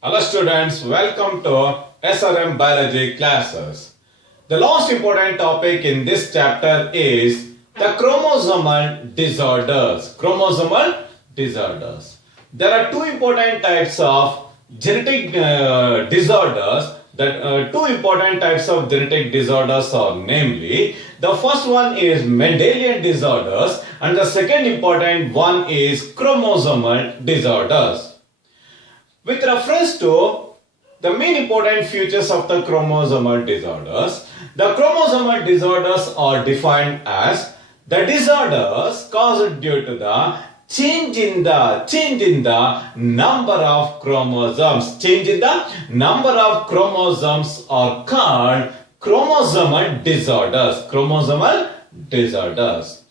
Hello students, welcome to SRM Biology classes. The last important topic in this chapter is the chromosomal disorders. Chromosomal disorders. There are two important types of genetic disorders. Two important types of genetic disorders are namely, the first one is Mendelian disorders and the second important one is chromosomal disorders. With reference to the main important features of the chromosomal disorders, the chromosomal disorders are defined as the disorders caused due to the change in the number of chromosomes. Change in the number of chromosomes are called chromosomal disorders. Chromosomal disorders.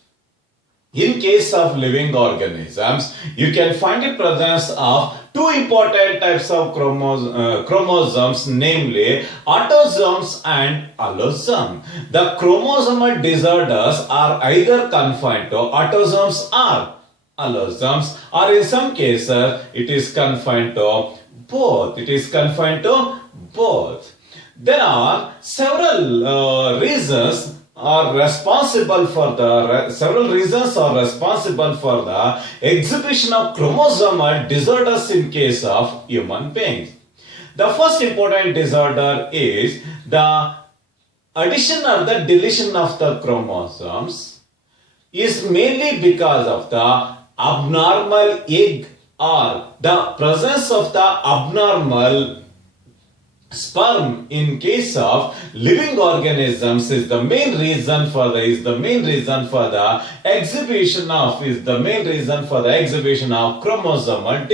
In case of living organisms, you can find the presence of two important types of chromosomes, namely autosomes and allosomes. The chromosomal disorders are either confined to autosomes or allosomes, or in some cases it is confined to both. There are several reasons are responsible for the exhibition of chromosomal disorders in case of human beings. The first important disorder is the addition or the deletion of the chromosomes is mainly because of the abnormal egg or the presence of the abnormal sperm in case of living organisms is the main reason for the exhibition of chromosomal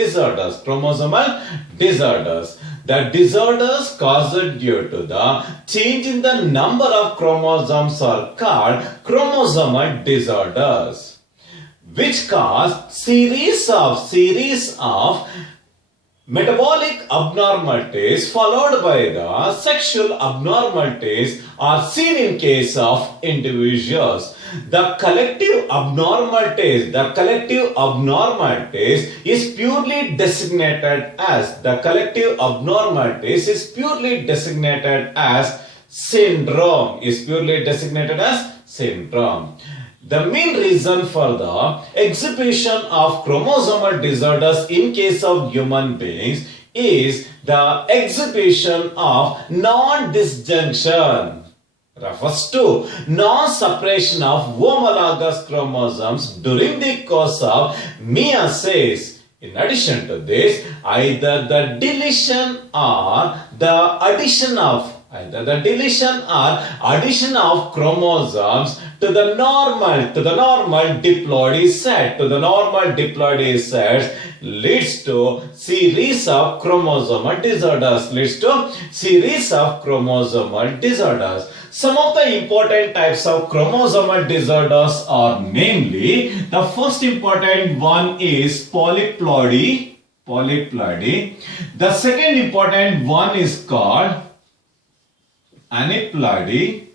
disorders. The disorders caused due to the change in the number of chromosomes are called chromosomal disorders, which cause series of metabolic abnormalities followed by the sexual abnormalities are seen in case of individuals. The collective abnormalities is purely designated as syndrome. The main reason for the exhibition of chromosomal disorders in case of human beings is the exhibition of non-disjunction. Refers to non-separation of homologous chromosomes during the course of meiosis. In addition to this, either the deletion or addition of chromosomes to the normal diploid set leads to series of chromosomal disorders. Some of the important types of chromosomal disorders are namely, the first important one is polyploidy. The second important one is called aneuploidy.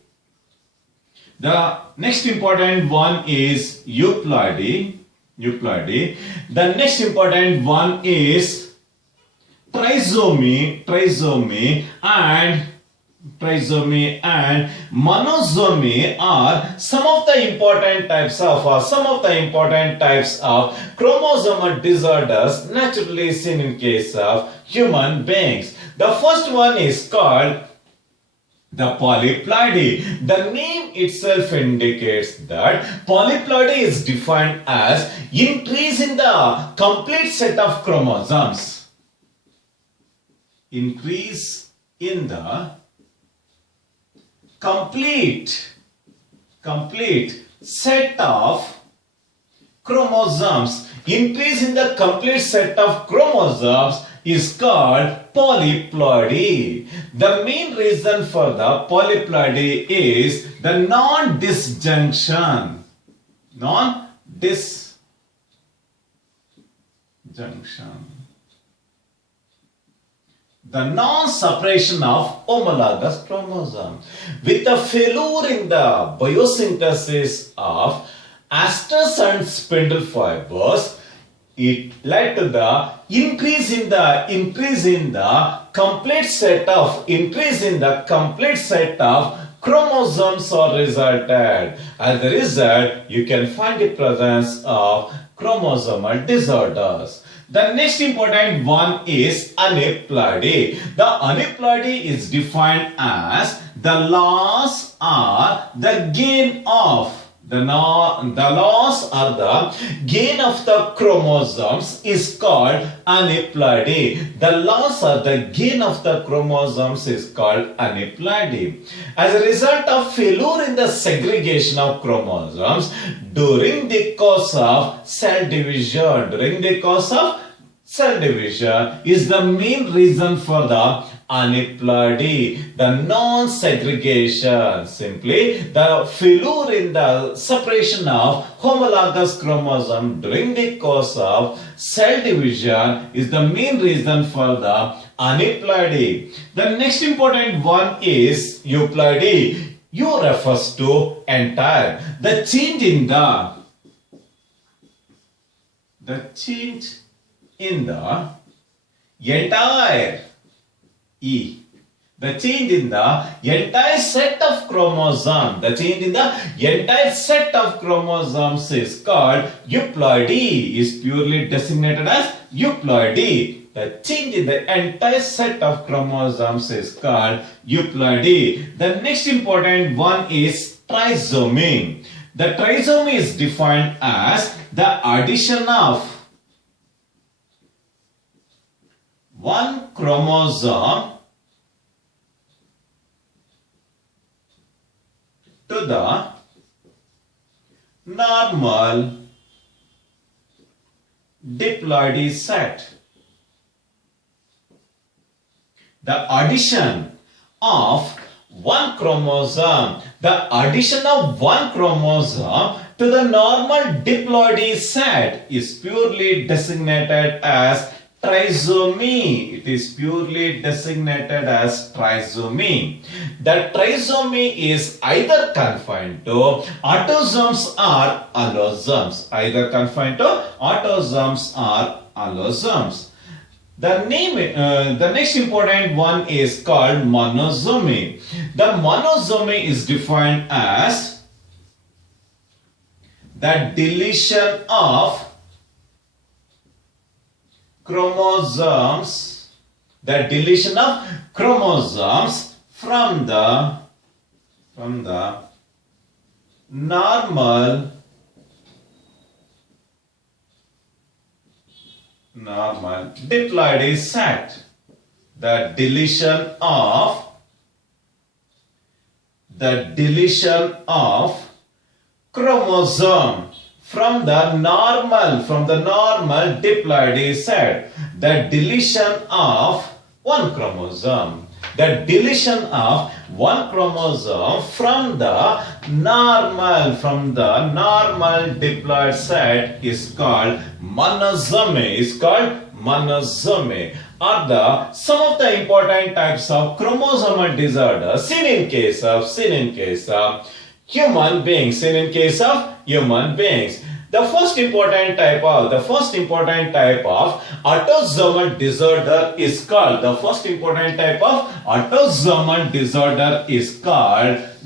The next important one is euploidy. The next important one is trisomy and monosomy are some of the important types of chromosomal disorders naturally seen in case of human beings. The first one is called the polyploidy. The name itself indicates that polyploidy is defined as increase in the complete set of chromosomes. Increase in the complete set of chromosomes. Increase in the complete set of chromosomes is called polyploidy. The main reason for the polyploidy is the non-disjunction. The non-separation of homologous chromosomes. With the failure in the biosynthesis of asters and spindle fibers, it led to the increase in the complete set of chromosomes are resulted. As a result, you can find the presence of chromosomal disorders. The next important one is aneuploidy. The aneuploidy is defined as the loss or the gain of the loss or the gain of the chromosomes is called aneuploidy. The loss or the gain of the chromosomes is called aneuploidy. As a result of failure in the segregation of chromosomes during the course of cell division, is the main reason for the aneuploidy, the non-segregation. Simply, the failure in the separation of homologous chromosome during the course of cell division is the main reason for the aneuploidy. The next important one is euploidy. U refers to entire. The change in the entire E. The change in the entire set of chromosomes. Is called euploidy. Is purely designated as euploidy. The change in the entire set of chromosomes is called euploidy. The next important one is trisomy. The trisomy is defined as the addition of one chromosome to the normal diploidy set. The addition of one chromosome to the normal diploidy set is purely designated as trisomy. It is purely designated as trisomy. The trisomy is either confined to autosomes or allosomes. The next important one is called monosomy. The monosomy is defined as the deletion of chromosomes from the normal diploidy set. The deletion of chromosome from the normal diploidy set. The deletion of one chromosome from the normal diploid set is called monosomy. Are some of the important types of chromosomal disorders seen in case of human beings. The first important type of autosomal disorder is called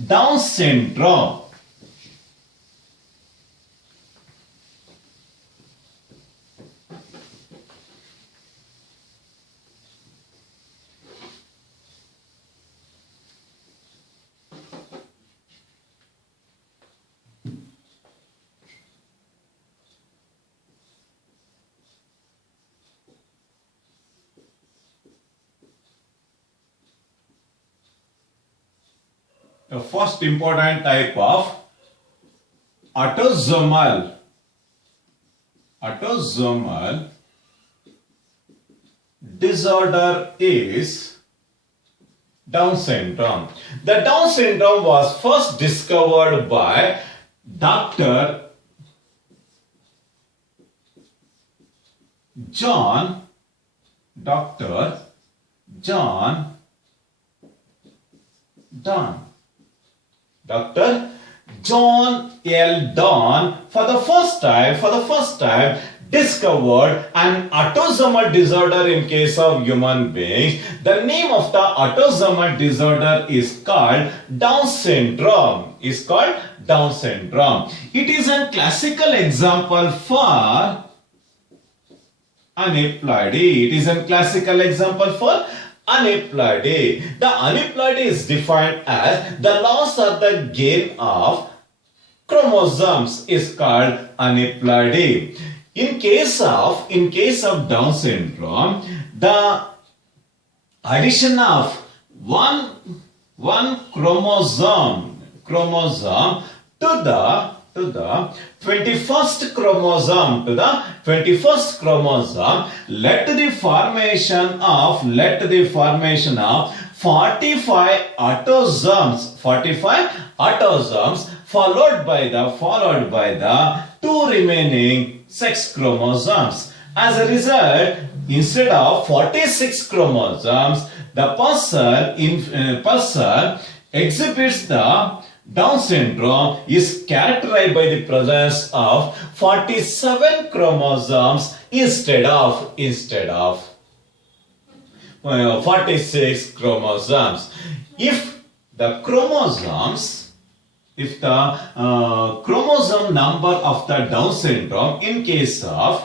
Down syndrome. The first important type of autosomal disorder is Down syndrome. The Down syndrome was first discovered by Dr. John L. Donne. For the first time, discovered an autosomal disorder in case of human beings. The name of the autosomal disorder is called Down syndrome. It is a classical example for aneuploidy. It is a classical example for aneuploidy. The aneuploidy is defined as the loss or the gain of chromosomes is called aneuploidy. In case of Down syndrome, the addition of one chromosome to the 21st chromosome led to the formation of 45 autosomes followed by the 2 remaining sex chromosomes. As a result, instead of 46 chromosomes, the person exhibits the Down syndrome is characterized by the presence of 47 chromosomes instead of 46 chromosomes. If the chromosome number of the Down syndrome in case of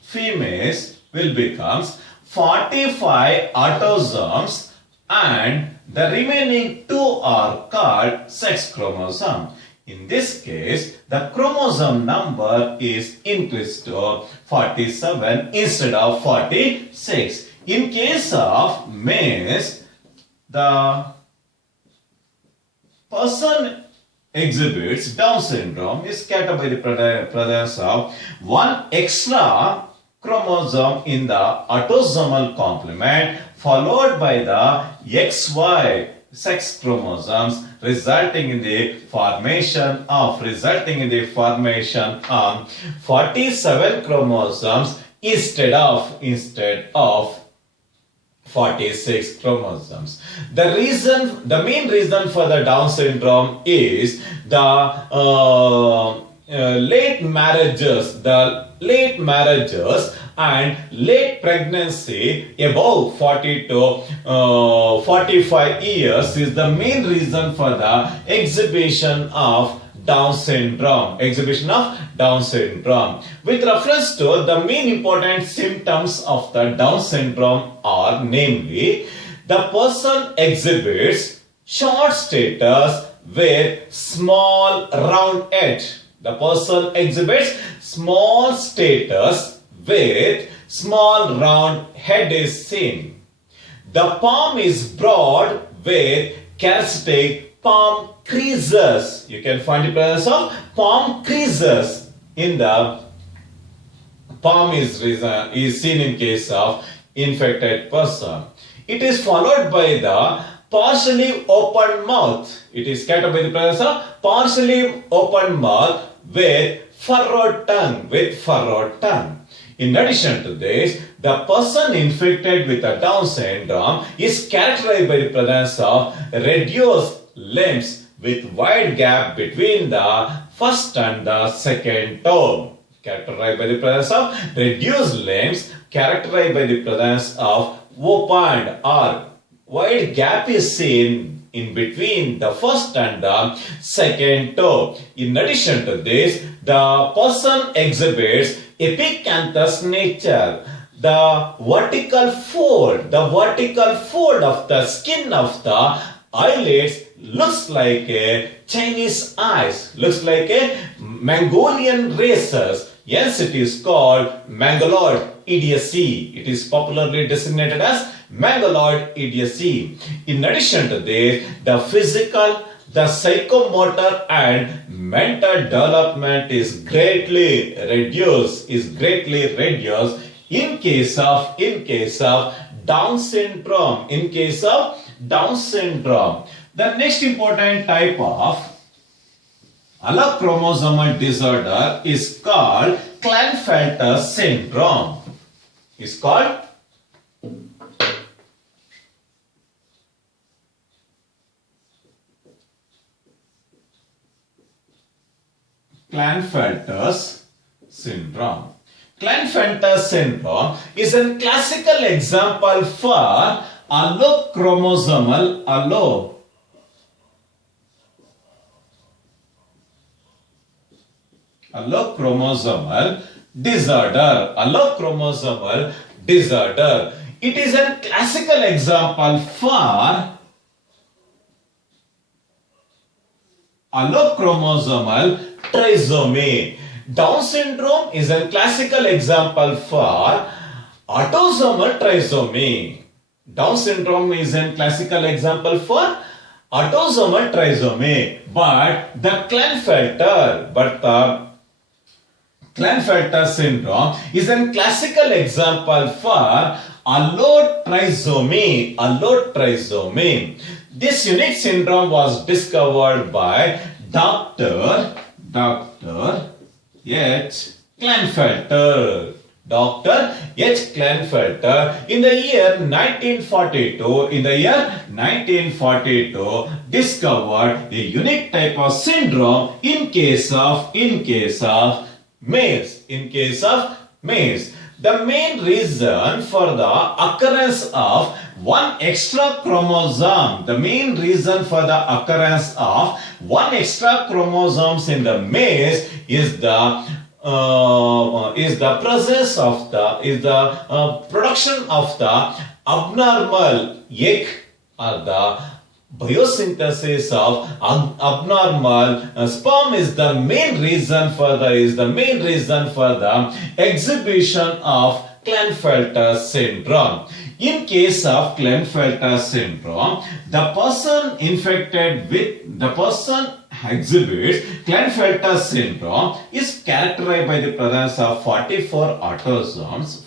females will become 45 autosomes and the remaining 2 are called sex chromosomes. In this case, the chromosome number is increased to 47 instead of 46. In case of males, the person exhibits Down syndrome is scattered by the presence of 1 extra chromosome in the autosomal complement followed by the XY sex chromosomes resulting in the formation of 47 chromosomes instead of 46 chromosomes. The main reason for the Down syndrome is the late marriages and late pregnancy above 40 to 45 years is the main reason for the exhibition of Down syndrome. With reference to the main important symptoms of the Down syndrome are namely, the person exhibits short status with small round edge. The person exhibits small status with small round head is seen. The palm is broad with characteristic palm creases. You can find the presence of palm creases in the palm is seen in case of infected person. It is followed by the partially open mouth. It is scattered by the presence of partially open mouth with furrowed tongue. In addition to this, the person infected with a Down syndrome is characterized by the presence of reduced limbs with wide gap between the first and the second toe. Characterized by the presence of reduced limbs, characterized by the presence of opened or wide gap is seen in between the first and the second toe. In addition to this, the person exhibits epicanthus nature. The vertical fold of the skin of the eyelids looks like a Chinese eyes, looks like a Mongolian races. Hence it is called Mongoloid idiocy. It is popularly designated as Mongoloid idiocy. In addition to this, the physical, the psychomotor and mental development is greatly reduced in case of Down syndrome. The next important type of allochromosomal disorder is called Klinefelter syndrome. Is called Klinefelter syndrome. Klinefelter syndrome is a classical example for allochromosomal disorder. Allochromosomal disorder. It is a classical example for allochromosomal trisomy. Down syndrome is a classical example for autosomal trisomy. Down syndrome is a classical example for autosomal trisomy. But the Klinefelter syndrome is a classical example for allotrisomy. This unique syndrome was discovered by Dr. H. Klinefelter. Dr. H. Klinefelter in the year 1942 discovered a unique type of syndrome in case of males. The main reason for the occurrence of one extra chromosome, in the males is the presence of the production of the abnormal egg, or the biosynthesis of abnormal sperm is the main reason for the exhibition of Klinefelter syndrome. In case of Klinefelter syndrome, the person exhibits Klinefelter syndrome is characterized by the presence of 44 autosomes,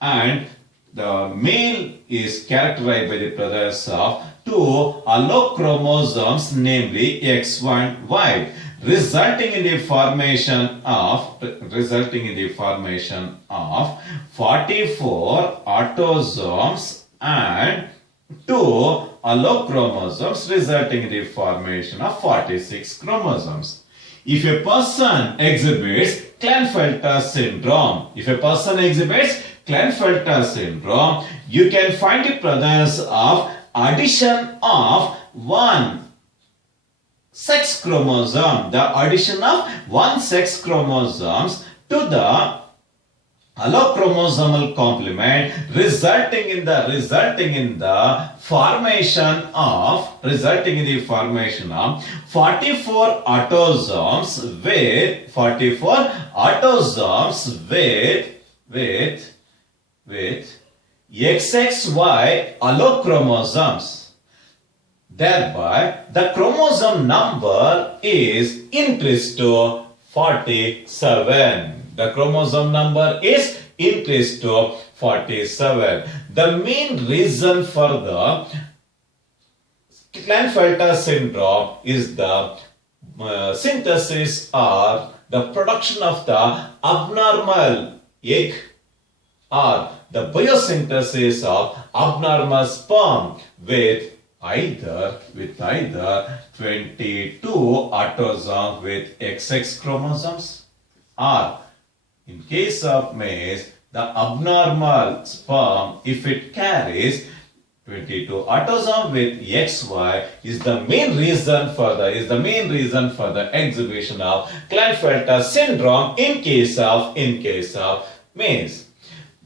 and the male is characterized by the presence of 2 allochromosomes, namely X and Y, resulting in the formation of 44 autosomes and 2 allochromosomes, resulting in the formation of 46 chromosomes. If a person exhibits Klinefelter syndrome, you can find the presence of addition of one sex chromosome. The addition of one sex chromosomes to the allochromosomal complement, resulting in the formation of 44 autosomes with XXY allochromosomes. Thereby, the chromosome number is increased to 47. The chromosome number is increased to 47. The main reason for the Klinefelter syndrome is the synthesis or the production of the abnormal egg, or the biosynthesis of abnormal sperm with either 22 autosomes with XX chromosomes, or in case of males, the abnormal sperm, if it carries 22 autosomes with XY, is the main reason for the exhibition of Klinefelter syndrome in case of males.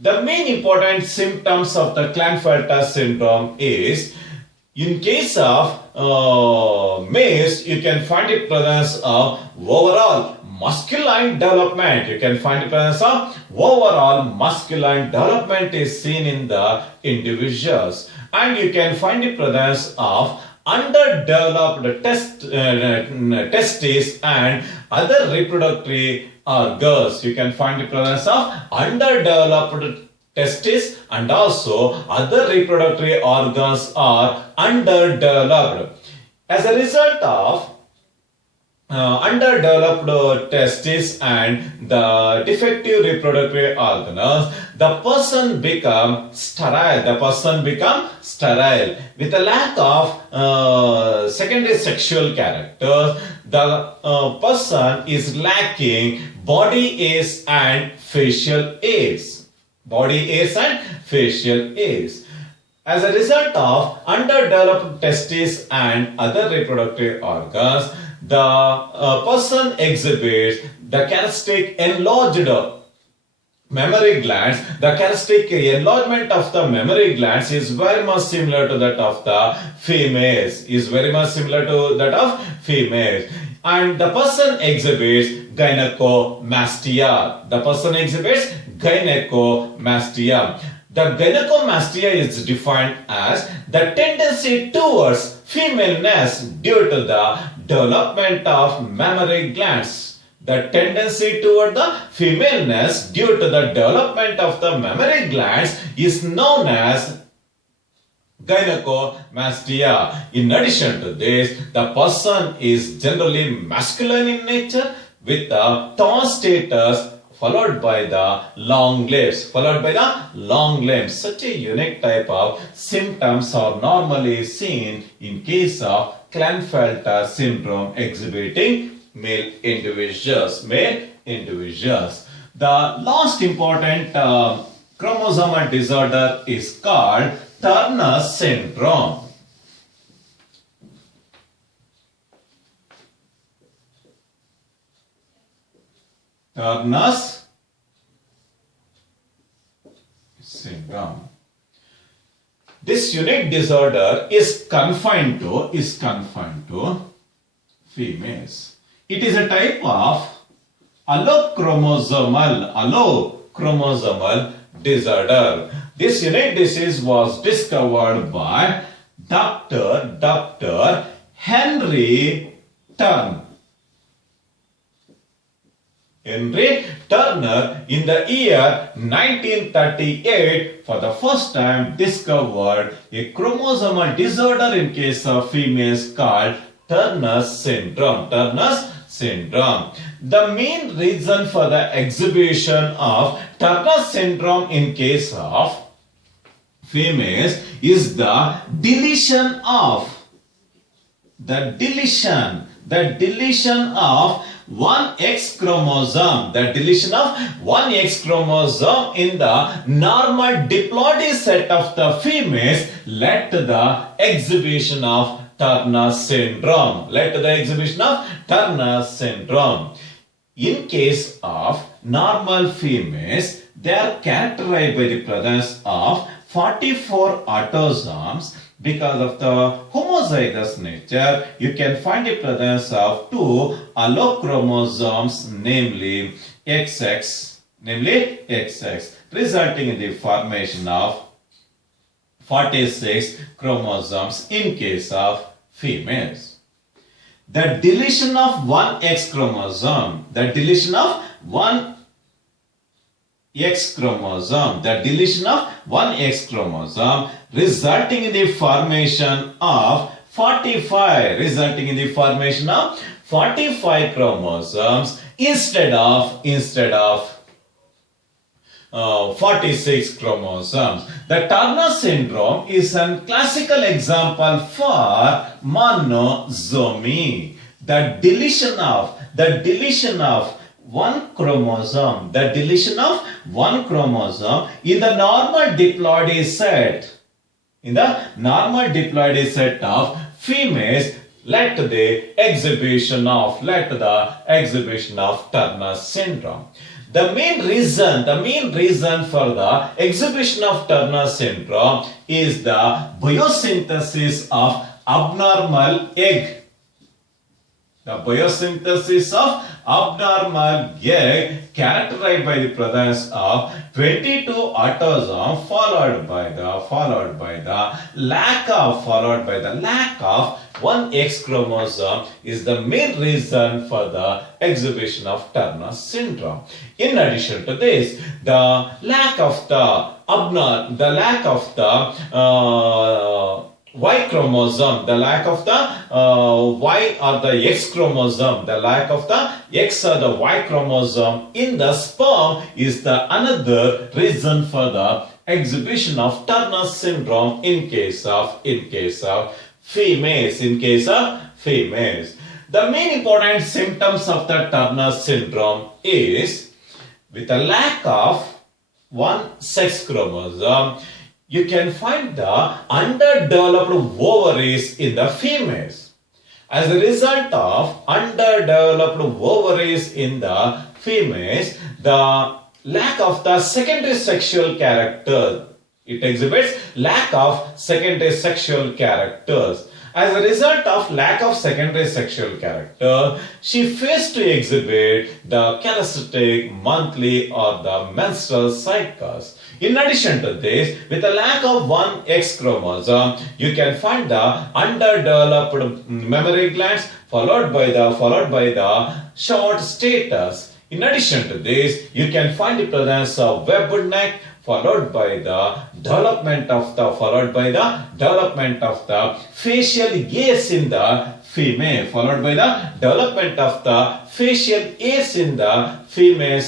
The main important symptoms of the Klinefelter syndrome is, in case of males, you can find the presence of overall masculine development. Overall masculine development is seen in the individuals, and you can find the presence of underdeveloped testes and other reproductive organs. You can find the presence of underdeveloped testes and also other reproductive organs are underdeveloped. As a result of underdeveloped testes and the defective reproductive organs, the person become sterile. The person become sterile with a lack of secondary sexual characters. The person is lacking body aids and facial aids. Body aids and facial aids. As a result of underdeveloped testes and other reproductive organs, the person exhibits the characteristic enlarged mammary glands. The characteristic enlargement of the mammary glands is very much similar to that of the females. And the person exhibits gynecomastia. The gynecomastia is defined as the tendency towards femaleness due to the development of mammary glands. The tendency toward the femaleness due to the development of the mammary glands is known as gynecomastia. In addition to this, the person is generally masculine in nature with the tall status followed by the long limbs. Such a unique type of symptoms are normally seen in case of Klinefelter syndrome exhibiting male individuals. The last important chromosomal disorder is called Turner syndrome. Turner's syndrome. This unique disorder is confined to females. It is a type of allochromosomal disorder. This unique disease was discovered by Dr. Henry Turner in the year 1938 for the first time discovered a chromosomal disorder in case of females called Turner syndrome. The main reason for the exhibition of Turner syndrome in case of females is the deletion of one X chromosome. The deletion of one X chromosome in the normal diploid set of the females led to the exhibition of Turner syndrome. In case of normal females, they are characterized by the presence of 44 autosomes. Because of the homozygous nature, you can find the presence of two allochromosomes, namely XX, resulting in the formation of 46 chromosomes in case of females. The deletion of one X chromosome, resulting in the formation of 45 chromosomes instead of 46 chromosomes. The Turner syndrome is a classical example for monosomy. The deletion of one chromosome in the normal diploid set of females led to the exhibition of Turner syndrome. The main reason for the exhibition of Turner syndrome is the biosynthesis of abnormal egg. Characterized by the presence of 22 autosomes followed by the lack of one X chromosome is the main reason for the exhibition of Turner syndrome. In addition to this, the lack of the Y chromosome, the lack of the Y or the X chromosome, the lack of the X or the Y chromosome in the sperm is the another reason for the exhibition of Turner syndrome in case of females. The main important symptoms of the Turner syndrome is with a lack of one sex chromosome. You can find the underdeveloped ovaries in the females. As a result of underdeveloped ovaries in the females, the lack of the secondary sexual character, it exhibits lack of secondary sexual characters. As a result of lack of secondary sexual character, she fails to exhibit the characteristic monthly or the menstrual cycles. In addition to this, with a lack of one X chromosome, you can find the underdeveloped mammary glands followed by the short status. In addition to this, you can find the presence of webbed neck followed by the development of the facial hairs in the female,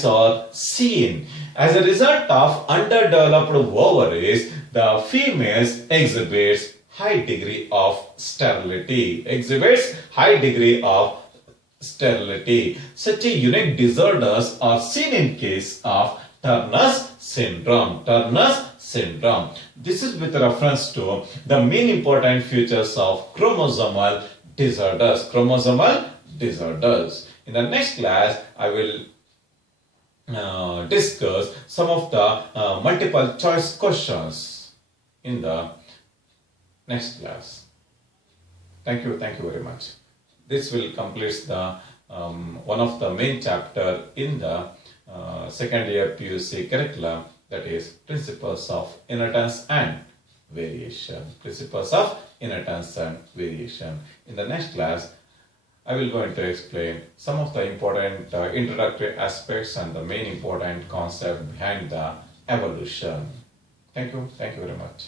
are seen. As a result of underdeveloped ovaries, the females exhibits high degree of sterility. Such a unique disorders are seen in case of Turner's syndrome. This is with reference to the main important features of chromosomal disorders. In the next class, I will discuss some of the multiple choice questions in the next class. Thank you very much. This will complete the one of the main chapter in the second year PUC curriculum, that is principles of inheritance and variation. In the next class, I will going to explain some of the important introductory aspects and the main important concept behind the evolution. Thank you very much.